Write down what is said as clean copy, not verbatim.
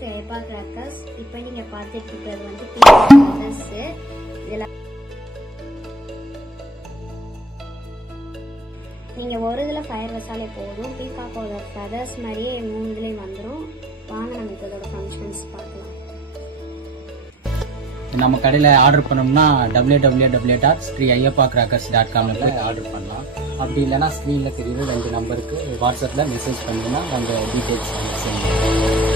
to Ayappa Crackers. இப்போ நீங்க பார்த்துட்டு இருக்கிறது வந்து பீகாக் இதெல்லாம் நீங்க ஒரு இதுல ஃபயர் வச்சாலே போதும். பீகாக்கோட ஃபெதர்ஸ் மாதிரியே 3 இதுலயும் வந்துரும். வாங்க நம்ம இதோட ஃபங்க்ஷன்ஸ் பார்க்கலாம். நம்ம கடையில் ஆர்டர் பண்ணோம்னா www.sriayyapacrackers.com போய் ஆர்டர் பண்ணலாம். அப்படி இல்லைன்னா ஸ்க்ரீனில் தெரியுது 2 நம்பருக்கு வாட்ஸ்அப்பில் மெசேஜ் பண்ணிங்கன்னா அந்த டீட்டெயில்ஸ் சென்ட் பண்ணுவோம்.